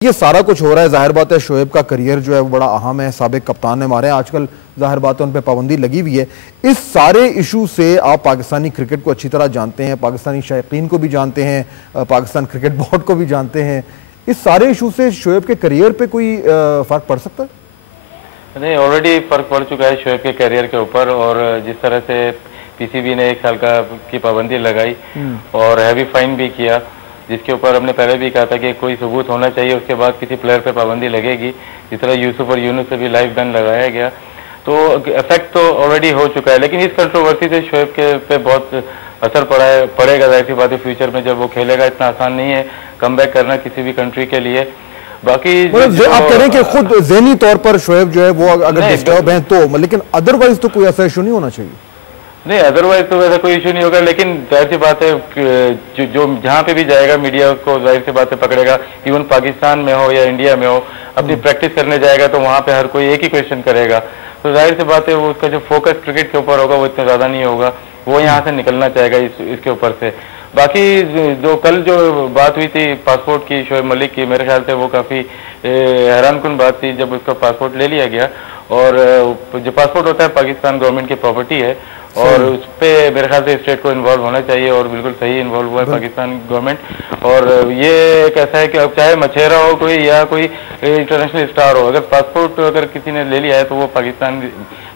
ये सारा कुछ हो रहा है, जाहिर बात है शोएब का करियर जो है वो बड़ा अहम है, साबिक कप्तान है हमारे, आजकल जाहिर बात है उन पर पाबंदी लगी हुई है। इस सारे इशू से आप पाकिस्तानी क्रिकेट को अच्छी तरह जानते हैं, पाकिस्तानी शायकीन को भी जानते हैं, पाकिस्तान क्रिकेट बोर्ड को भी जानते हैं। इस सारे इशू से शोएब के करियर पे कोई फर्क पड़ सकता है? नहीं, ऑलरेडी फर्क पड़ चुका है शोएब के करियर के ऊपर। और जिस तरह से पीसीबी ने 1 साल की पाबंदी लगाई और हैवी फाइन भी किया, जिसके ऊपर हमने पहले भी कहा था कि कोई सबूत होना चाहिए, उसके बाद किसी प्लेयर पे पाबंदी लगेगी। जिस तरह यूसुफ और यूनुस से भी लाइफ बैन लगाया गया, तो इफेक्ट तो ऑलरेडी हो चुका है। लेकिन इस कंट्रोवर्सी से शोएब के पे बहुत असर पड़ेगा। जाहिर सी बात है फ्यूचर में जब वो खेलेगा, इतना आसान नहीं है कमबैक करना किसी भी कंट्री के लिए। बाकी आप कह रहे हैं कि खुद ज़हनी तौर पर शोएब जो है वो अगर डिस्टर्ब है तो, लेकिन अदरवाइज तो कोई ऐसा इशू नहीं होना चाहिए। नहीं, अदरवाइज तो वैसा कोई इशू नहीं होगा। लेकिन जाहिर सी बात है जो जहाँ पे भी जाएगा मीडिया को जाहिर सी बात है पकड़ेगा। इवन पाकिस्तान में हो या इंडिया में हो, अपनी प्रैक्टिस करने जाएगा तो वहाँ पे हर कोई एक ही क्वेश्चन करेगा। तो जाहिर सी बात है वो उसका जो फोकस क्रिकेट के ऊपर होगा वो इतना ज़्यादा नहीं होगा, वो यहाँ से निकलना चाहेगा इसके ऊपर से। बाकी जो कल जो बात हुई थी पासपोर्ट की शोएब मलिक की, मेरे ख्याल से वो काफ़ी हैरानकुन बात थी जब उसका पासपोर्ट ले लिया गया। और जो पासपोर्ट होता है पाकिस्तान गवर्नमेंट की प्रॉपर्टी है और उस पर मेरे ख्याल से स्टेट को इन्वॉल्व होना चाहिए और बिल्कुल सही इन्वॉल्व हुआ है पाकिस्तान गवर्नमेंट। और ये एक ऐसा है कि अब चाहे मछेरा हो कोई या कोई इंटरनेशनल स्टार हो, अगर पासपोर्ट अगर किसी ने ले लिया है तो वो पाकिस्तान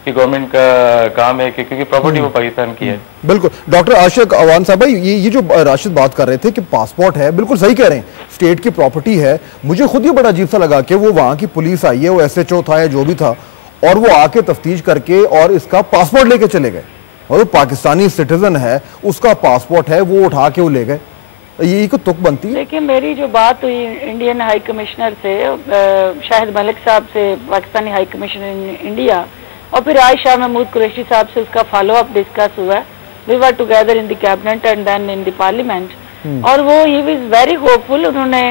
की गवर्नमेंट का काम है, क्योंकि प्रॉपर्टी वो पाकिस्तान की है। बिल्कुल। डॉक्टर आशिक अवान साहब भाई, ये जो राशिद बात कर रहे थे कि पासपोर्ट है, बिल्कुल सही कह रहे हैं, स्टेट की प्रॉपर्टी है। मुझे खुद ही बड़ा अजीब सा लगा कि वो वहाँ की पुलिस आई है, वो SHO था या जो भी था, और वो आके तफ्तीश करके और इसका पासपोर्ट लेके चले गए। और वो पाकिस्तानी सिटीजन है, उसका पासपोर्ट है, वो उठा के वो ले गए। ये को तुक बनती है। देखिए, मेरी जो बात हुई इंडियन हाई कमिश्नर से, शाहिद मलिक साहब से, पाकिस्तानी हाई कमिश्नर इंडिया, और फिर आज शाह महमूद कुरैशी साहब से उसका फॉलो अप डिस्कस हुआ है। We were together in the cabinet and then in the parliament. और वो ही वाज वेरी होपफुल, उन्होंने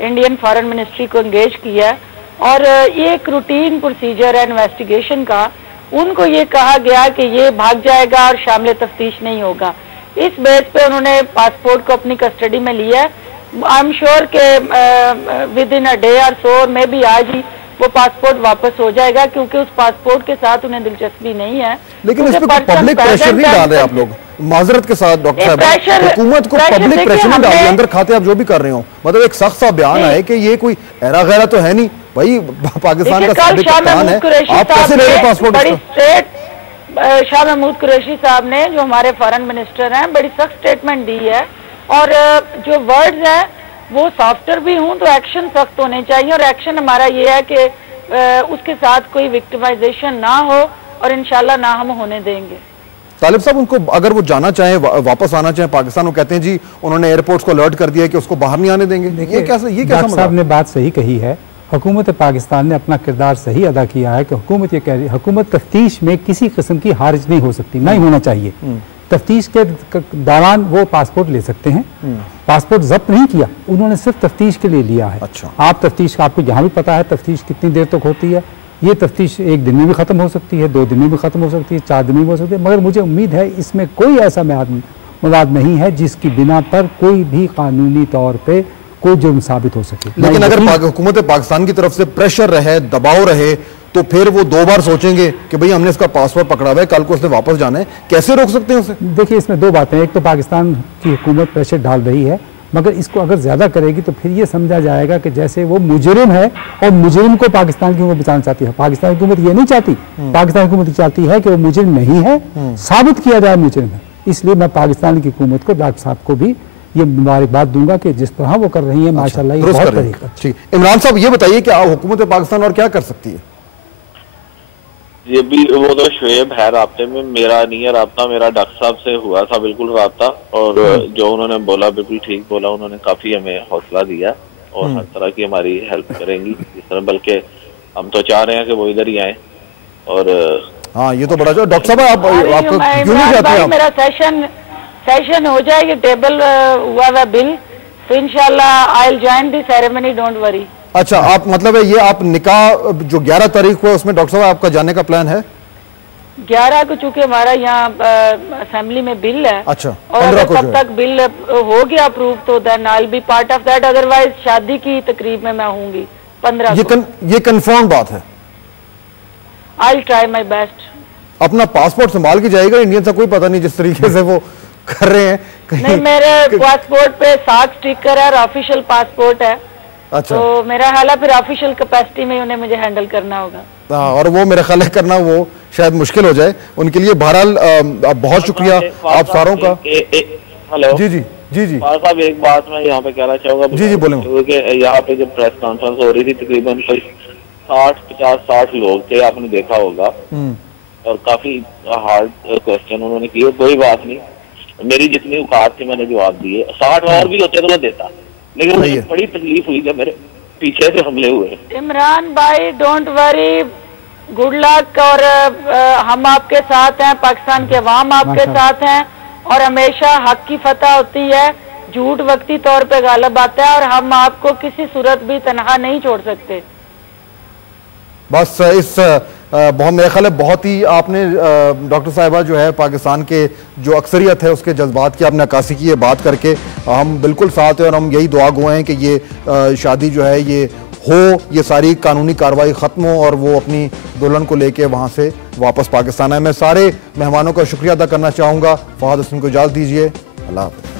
इंडियन फॉरेन मिनिस्ट्री को एंगेज किया और ये एक रूटीन प्रोसीजर है इन्वेस्टिगेशन का। उनको ये कहा गया कि ये भाग जाएगा और शामिल तफ्तीश नहीं होगा। इस बेस पे उन्होंने पासपोर्ट को अपनी कस्टडी में लिया। आई एम श्योर के विद इन अ डे और सो में भी आज ही वो पासपोर्ट वापस हो जाएगा, क्योंकि उस पासपोर्ट के साथ उन्हें दिलचस्पी नहीं है। लेकिन इस पे पब्लिक प्रेशर नहीं डाल रहे आप लोग, माजरत के साथ डॉक्टर साहब, हुकूमत को पब्लिक प्रेशर नहीं डाल रही, अंदर खाते आप जो भी कर रहे हो, मतलब एक सख्त सा बयान आए कि ये कोई ऐरा गैरा तो है नहीं भाई, पाकिस्तान का साबिक कप्तान है, आप कैसे ले रहे हो पासपोर्ट? शाह महमूद कुरैशी साहब ने, जो हमारे फॉरेन मिनिस्टर हैं, बड़ी सख्त स्टेटमेंट दी है। और जो वर्ड्स हैं वो सॉफ्टर भी हूँ तो एक्शन सख्त होने चाहिए। और एक्शन हमारा ये है कि उसके साथ कोई विक्टिमाइजेशन ना हो और इंशाल्लाह ना हम होने देंगे। तालिब साहब, उनको अगर वो जाना चाहे, वापस आना चाहे पाकिस्तान, वो कहते हैं जी उन्होंने एयरपोर्ट्स को अलर्ट कर दिया है कि उसको बाहर नहीं आने देंगे। ये कैसा साहब ने बात सही कही है। हुकूमत पाकिस्तान ने अपना किरदार सही अदा किया है कि हुकूमत ये कह रही है, हुकूमत तफ्तीश में किसी किस्म की हारिज नहीं हो सकती, ना ही होना चाहिए। तफ्तीश के दौरान वो पासपोर्ट ले सकते हैं। पासपोर्ट जब्त नहीं किया, उन्होंने सिर्फ तफ्तीश के लिए लिया है। अच्छा। आप तफ्तीश, आपको यहाँ भी पता है तफ्तीश कितनी देर तक होती है। ये तफ्तीश 1 दिन में भी ख़त्म हो सकती है, 2 दिन में भी ख़त्म हो सकती है, 4 दिन में भी हो सकती है। मगर मुझे उम्मीद है इसमें कोई ऐसा मवाद नहीं है जिसकी बिना पर कोई भी कानूनी तौर पर कोई जुर्म साबित हो सके। लेकिन अगर हुकूमत पाकिस्तान की तरफ से प्रेशर रहे, दबाव रहे, तो फिर वो 2 बार सोचेंगे कि भाई हमने इसका पासपोर्ट पकड़ा हुआ है, कल को उसने वापस जाना है, कैसे रोक सकते हैं उसे? देखिए, इसमें 2 बातें हैं। एक तो पाकिस्तान की हुकूमत प्रेशर डाल रही है, मगर इसको अगर ज्यादा करेगी तो फिर ये समझा जाएगा कि जैसे वो मुजरिम है और मुजरिम को पाकिस्तान की हुकूमत बचाना चाहती है। पाकिस्तान की हुकूमत ये नहीं चाहती, पाकिस्तान की हुकूमत चाहती है कि वो मुजरिम नहीं है, साबित किया जाए मुजरिम है। इसलिए मैं पाकिस्तान की हुकूमत को, डॉक्टर साहब को भी ये मुबारकबाद दूंगा कि जिस तरह वो कर रही है, माशाल्लाह ये बहुत तरीका। ठीक, इमरान साहब ये बताइए कि हुकूमत पाकिस्तान और क्या कर सकती है? ये भी वो तो शोएब है राब्ते में, मेरा नहीं है राब्ता, मेरा डॉक्टर साहब से हुआ था बिल्कुल राब्ता। और जो उन्होंने बोला बिल्कुल ठीक बोला, उन्होंने काफी हमें हौसला दिया और हर तरह की हमारी हेल्प करेंगी इस तरह। बल्कि हम तो चाह रहे हैं कि वो इधर ही आए। और हाँ, ये तो बड़ा जो डॉक्टर साहब आप क्यों नहीं जाते हैं? मेरा सेशन हो जाएगी, टेबल हुआ हुआ बिल, तो इंशाल्लाह I will join the ceremony, don't worry. अच्छा, आप मतलब है ये आप निकाह जो 11 तारीख को है उसमें डॉक्टर साहब आपका जाने का प्लान है? 11 को चूंकि हमारा यहाँ असेंबली में बिल है। अच्छा, और अगर तब तक बिल हो गया अप्रूव तो then I will be part of that, otherwise शादी की तकरीब में मैं होंगी 15 ये कंफर्म बात है। I will try my best. अपना पासपोर्ट संभाल के जाएगा, इंडियन से कोई पता नहीं जिस तरीके से वो कर रहे हैं कहीं। नहीं, मेरे पासपोर्ट पे 7 स्टिकर है और ऑफिशियल पासपोर्ट है। अच्छा, तो मेरा ख्याल है फिर ऑफिशियल कैपेसिटी में उन्हें मुझे हैंडल करना होगा। हाँ, और वो मेरा ख्याल है करना वो शायद मुश्किल हो जाए उनके लिए। बहरहाल बहुत शुक्रिया आप सारों का। हेलो जी जी जी जी साहब, एक बात मैं यहाँ पे कहना चाहूंगा। जी जी बोलें। क्योंकि यहाँ पे जब प्रेस कॉन्फ्रेंस हो रही थी तकरीबन 60 लोग थे, आपने देखा होगा, और काफी हार्ड क्वेश्चन उन्होंने किए। कोई बात नहीं, मेरी जितनी औकात थी मैंने जवाब दिए। 60 और भी होते तो मैं देता, लेकिन मुझे बड़ी तकलीफ हुई जब मेरे पीछे से हमले हुए। इमरान भाई डोंट वरी, गुड लक, और हम आपके साथ हैं, पाकिस्तान के अवाम आपके साथ हैं, और हमेशा हक की फतह होती है, झूठ वक्ती तौर पे गालिब आता है, और हम आपको किसी सूरत भी तनहा नहीं छोड़ सकते। बस इस बहुत मेरे ख्याल है बहुत ही आपने डॉक्टर साहिबा जो है पाकिस्तान के जो अक्सरियत है उसके जज्बात की आपने अक्कासी की है बात करके। हम बिल्कुल साथ हैं और हम यही दुआ गो हैं कि ये शादी जो है ये हो, ये सारी कानूनी कार्रवाई ख़त्म हो और वो अपनी दुल्हन को लेके वहाँ से वापस पाकिस्तान आए। मैं सारे मेहमानों का शुक्रिया अदा करना चाहूँगा। फहद हसन को इजाज़त दीजिए। अल्लाह हाफ़िज़।